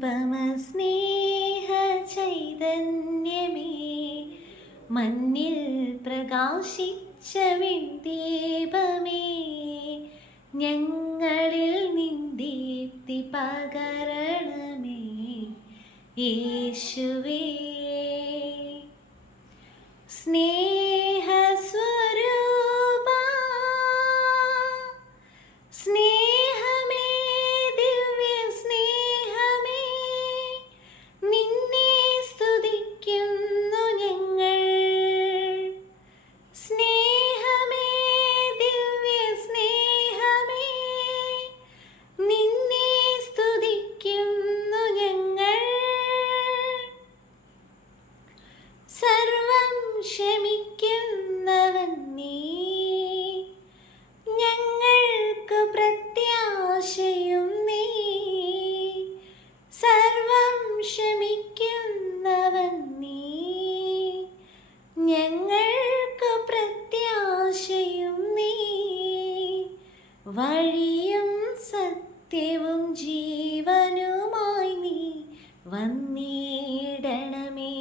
അനുപമ സ്നേഹ ചൈതന്യമേ, മഞ്ഞിൽ പ്രകാശിച്ച വിൺദീപമേ, ഞങ്ങളിൽ നിന്ദീപ്തി പകരണമേ യേശുവേ. സ്നേഹസ്വരൂപാ, സ്നേഹമേ, ദിവ്യ സ്നേഹമേ, നിന്നെ സ്തുതിക്കുന്നു ഞങ്ങൾ. സ്നേഹമേ, ദിവ്യ സ്നേഹമേ, നിന്നെ സ്തുതിക്കുന്നു ഞങ്ങൾ. സർവം ക്ഷമിക്കുന്നവൻ നീ, ഞങ്ങൾക്ക് പ്രത്യാശയും നീ. സർവം ക്ഷമിക്കുന്നവൻ നീ, ഞങ്ങൾക്ക് പ്രത്യാശയും നീ. വഴിയും സത്യവും ജീവനുമായി നീ വന്നിടണമേ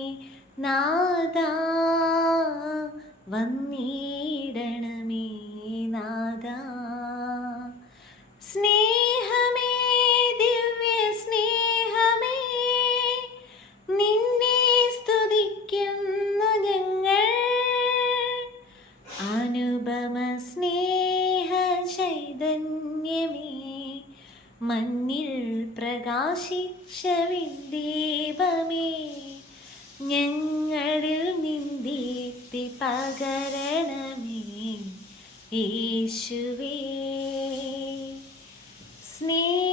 നാഥാ, വന്നിടണമേ നാഥാ. സ്നേഹമേ, ദിവ്യ സ്നേഹമേ, നിന്നെ സ്തുതിക്കുന്നു ഞങ്ങൾ. അനുപമ സ്നേഹ ചൈതന്യമേ, മഞ്ഞിൽ പ്രകാശിച്ച വിൺദീപമേ, ഞങ്ങളിൽ നിന്ദീപ്തി പകരണമേ യേശുവേ. സ്നേഹ